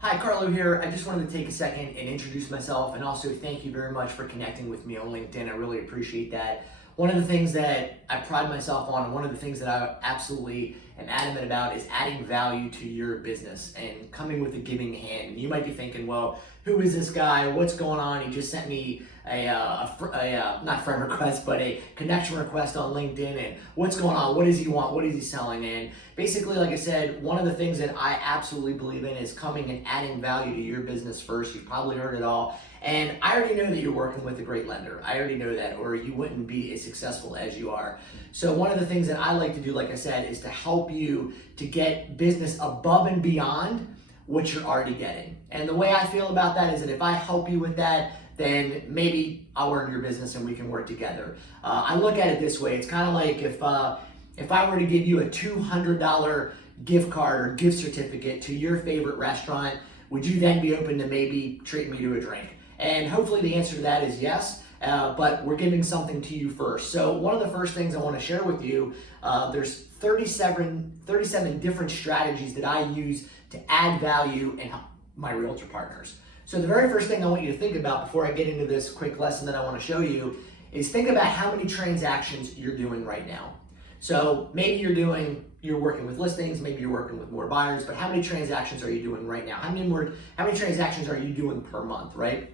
Hi, Carlo here. I just wanted to take a second and introduce myself and also thank you very much for connecting with me on LinkedIn. I really appreciate that. One of the things that I pride myself on and one of the things that I absolutely am adamant about is adding value to your business and coming with a giving hand. And you might be thinking, well, who is this guy? What's going on? He just sent me not friend request, but a connection request on LinkedIn. And what's going on? What does he want? What is he selling? And basically, like I said, one of the things that I absolutely believe in is coming and adding value to your business first. You've probably heard it all. And I already know that you're working with a great lender. I already know that, or you wouldn't be as successful as you are. So one of the things that I like to do, like I said, is to help you to get business above and beyond what you're already getting. And the way I feel about that is that if I help you with that, then maybe I'll earn your business and we can work together. I look at it this way. It's kind of like if I were to give you a $200 gift card or gift certificate to your favorite restaurant, would you then be open to maybe treating me to a drink? And hopefully the answer to that is yes, but we're giving something to you first. So one of the first things I want to share with you, there's 37 different strategies that I use to add value and help my realtor partners. So the very first thing I want you to think about before I get into this quick lesson that I want to show you is think about how many transactions you're doing right now. So maybe you're working with listings, maybe you're working with more buyers, but how many transactions are you doing right now? How many transactions are you doing per month, right?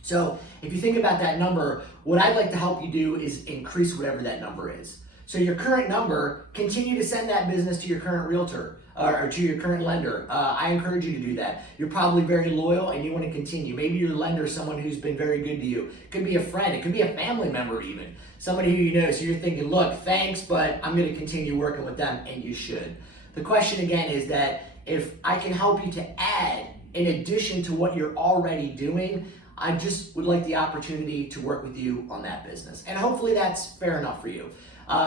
So if you think about that number, what I'd like to help you do is increase whatever that number is. So your current number, continue to send that business to your current realtor or to your current lender. I encourage you to do that. You're probably very loyal and you want to continue. Maybe your lender is someone who's been very good to you. It could be a friend, it could be a family member even. Somebody who you know, so you're thinking, look, thanks, but I'm going to continue working with them, and you should. The question again is that if I can help you to add in addition to what you're already doing, I just would like the opportunity to work with you on that business. And hopefully that's fair enough for you.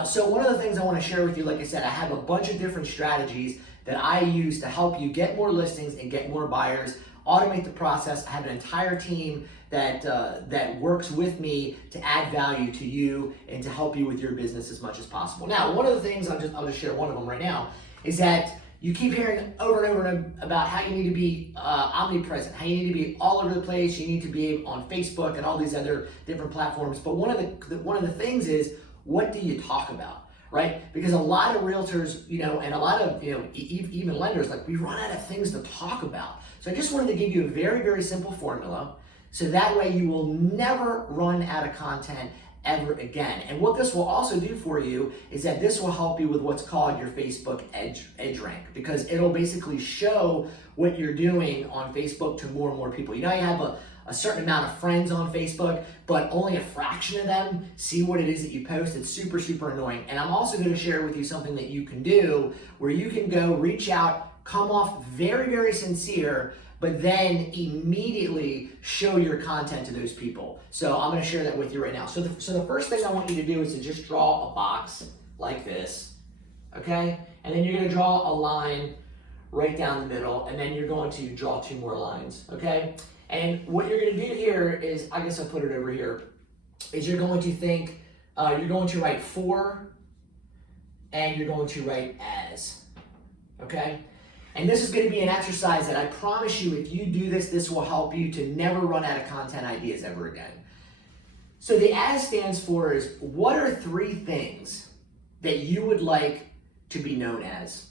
So one of the things I want to share with you, like I said, I have a bunch of different strategies that I use to help you get more listings and get more buyers, automate the process. I have an entire team that works with me to add value to you and to help you with your business as much as possible. Now, one of the things, I'll just share one of them right now, is that you keep hearing over and over about how you need to be omnipresent, how you need to be all over the place, you need to be on Facebook and all these other different platforms. But one of the things is, what do you talk about, right? Because a lot of realtors, and a lot of, even lenders, like we run out of things to talk about. So I just wanted to give you a very, very simple formula, so that way you will never run out of content ever again. And what this will also do for you is that this will help you with what's called your Facebook edge rank, because it'll basically show what you're doing on Facebook to more and more people. You have a certain amount of friends on Facebook, but only a fraction of them see what it is that you post. It's super, super annoying. And I'm also going to share with you something that you can do where you can go reach out, come off very, very sincere, but then immediately show your content to those people. So I'm going to share that with you right now. So the first thing I want you to do is to just draw a box like this, okay? And then you're going to draw a line right down the middle, and then you're going to draw two more lines, okay? And what you're going to do here is, I guess I'll put it over here, is you're going to think, you're going to write for, and you're going to write as, okay? And this is going to be an exercise that I promise you, if you do this, this will help you to never run out of content ideas ever again. So the as stands for is, what are 3 things that you would like to be known as?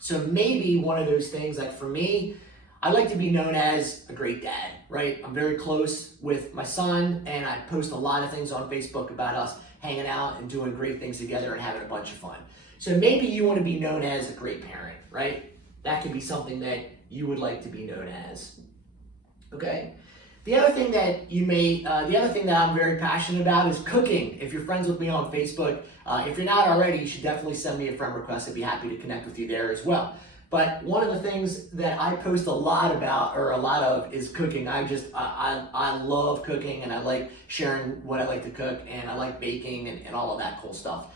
So maybe one of those things, like for me, I like to be known as a great dad, right? I'm very close with my son, and I post a lot of things on Facebook about us hanging out and doing great things together and having a bunch of fun. So maybe you want to be known as a great parent, right? That could be something that you would like to be known as, okay? The other thing that the other thing that I'm very passionate about is cooking. If you're friends with me on Facebook, if you're not already, you should definitely send me a friend request. I'd be happy to connect with you there as well. But one of the things that I post a lot of, is cooking. I love cooking, and I like sharing what I like to cook, and I like baking and all of that cool stuff.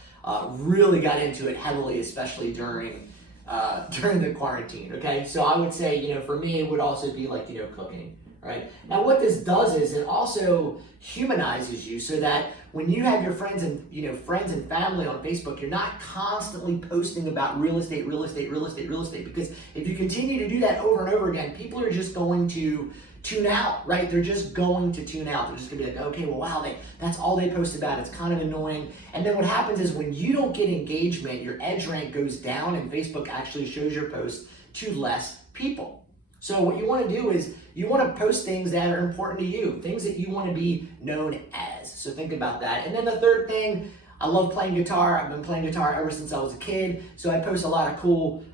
Really got into it heavily, especially during the quarantine, okay? So I would say, for me, it would also be like, cooking, right? Now what this does is it also humanizes you so that when you have your friends and family on Facebook, you're not constantly posting about real estate, because if you continue to do that over and over again, people are just going to tune out, right? They're just going to tune out. They're just gonna be like, okay, well, wow, that's all they post about. It's kind of annoying. And then what happens is when you don't get engagement, your edge rank goes down and Facebook actually shows your posts to less people. So what you want to do is you want to post things that are important to you, things that you want to be known as. So think about that. And then the third thing, I love playing guitar. I've been playing guitar ever since I was a kid. So I post a lot of cool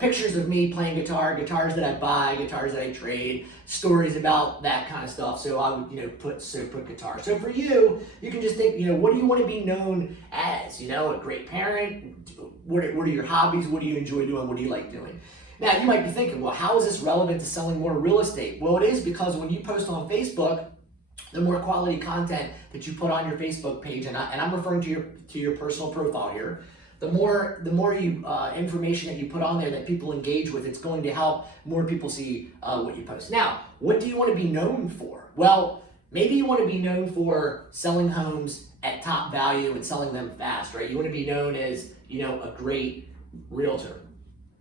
pictures of me playing guitar, guitars that I buy, guitars that I trade, stories about that kind of stuff. So I would, put guitar. So for you, you can just think, what do you want to be known as? A great parent. What are your hobbies? What do you enjoy doing? What do you like doing? Now you might be thinking, well, how is this relevant to selling more real estate? Well, it is, because when you post on Facebook, the more quality content that you put on your Facebook page, and I'm referring to your personal profile here, the more information that you put on there that people engage with, it's going to help more people see what you post. Now, what do you want to be known for? Well, maybe you want to be known for selling homes at top value and selling them fast, right? You want to be known as, a great realtor,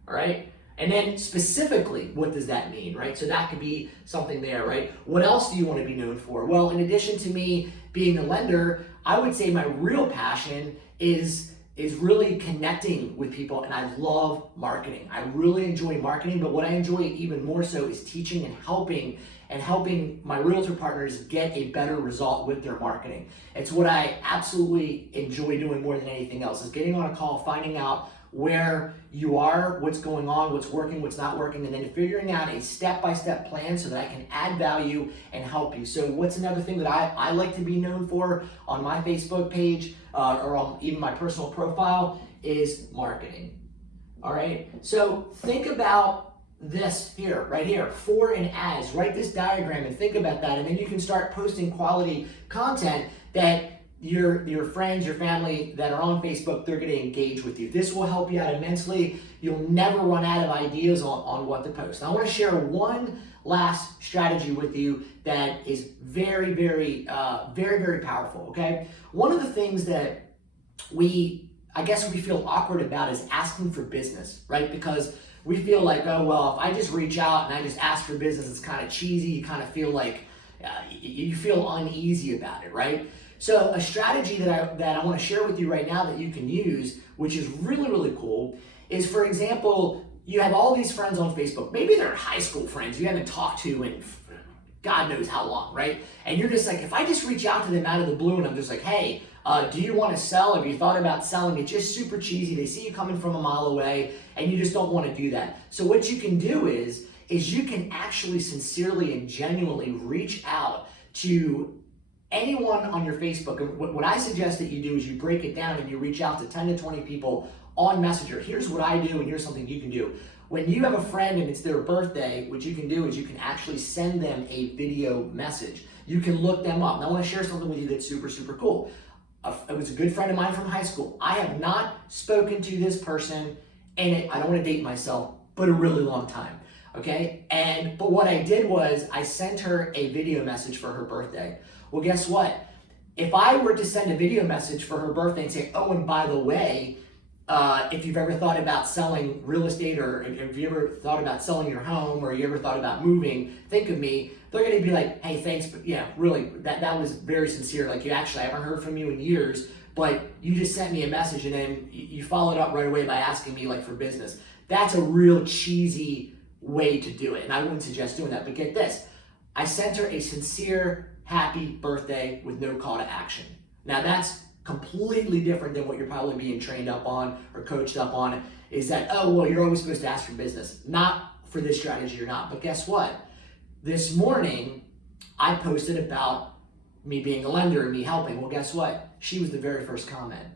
all right? And then specifically, what does that mean, right? So that could be something there, right? What else do you want to be known for? Well, in addition to me being a lender, I would say my real passion is really connecting with people, and I love marketing. I really enjoy marketing, but what I enjoy even more so is teaching and helping my realtor partners get a better result with their marketing. It's what I absolutely enjoy doing more than anything else, is getting on a call, finding out where you are, what's going on, what's working, what's not working, and then figuring out a step-by-step plan so that I can add value and help you. So what's another thing that I like to be known for on my Facebook page or on even my personal profile is marketing. All right, so think about this here, right here, for and as. Write this diagram and think about that, and then you can start posting quality content that your friends, your family that are on Facebook, they're going to engage with you. This will help you out immensely. You'll never run out of ideas on what to post. Now, I want to share one last strategy with you that is very, very, very powerful, okay? One of the things that we feel awkward about is asking for business, right? Because we feel like, oh, well, if I just reach out and I just ask for business, it's kind of cheesy. You kind of feel like, you feel uneasy about it, right? So a strategy that I want to share with you right now that you can use, which is really, really cool, is, for example, you have all these friends on Facebook. Maybe they're high school friends you haven't talked to in God knows how long, right? And you're just like, if I just reach out to them out of the blue and I'm just like, hey, do you want to sell? Have you thought about selling? It's just super cheesy. They see you coming from a mile away and you just don't want to do that. So what you can do is you can actually sincerely and genuinely reach out to anyone on your Facebook. And what I suggest that you do is you break it down and you reach out to 10 to 20 people on Messenger. Here's what I do and here's something you can do. When you have a friend and it's their birthday, what you can do is you can actually send them a video message. You can look them up. Now I want to share something with you that's super, super cool. It was a good friend of mine from high school. I have not spoken to this person in, I don't want to date myself, but a really long time. Okay? But what I did was I sent her a video message for her birthday. Well, guess what? If I were to send a video message for her birthday and say, oh, and by the way, if you've ever thought about selling real estate, or if you ever thought about selling your home, or you ever thought about moving, think of me. They're going to be like, hey, thanks, but yeah, really, that was very sincere. Like, I haven't heard from you in years, but you just sent me a message and then you followed up right away by asking me like for business. That's a real cheesy way to do it, and I wouldn't suggest doing that. But get this, I sent her a sincere happy birthday with no call to action. Now that's completely different than what you're probably being trained up on or coached up on, is that, oh, well, you're always supposed to ask for business. Not for this strategy, you're not. But guess what? This morning, I posted about me being a lender and me helping. Well, guess what? She was the very first comment.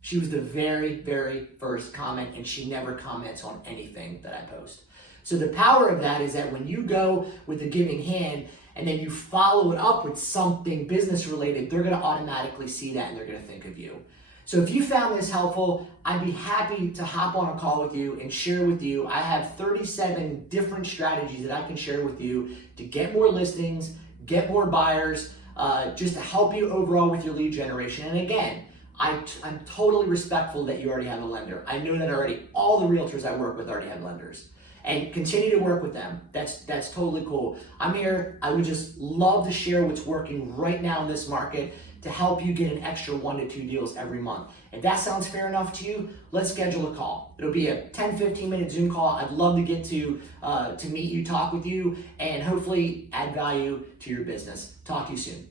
She was the very, very first comment, and she never comments on anything that I post. So the power of that is that when you go with the giving hand and then you follow it up with something business related, they're going to automatically see that and they're going to think of you. So if you found this helpful, I'd be happy to hop on a call with you and share with you. I have 37 different strategies that I can share with you to get more listings, get more buyers, just to help you overall with your lead generation. And again, I'm totally respectful that you already have a lender. I know that already. All the realtors I work with already have lenders. And continue to work with them. That's totally cool. I'm here. I would just love to share what's working right now in this market to help you get an extra 1 to 2 deals every month. If that sounds fair enough to you, let's schedule a call. It'll be a 10-15 minute Zoom call. I'd love to get to meet you, talk with you, and hopefully add value to your business. Talk to you soon.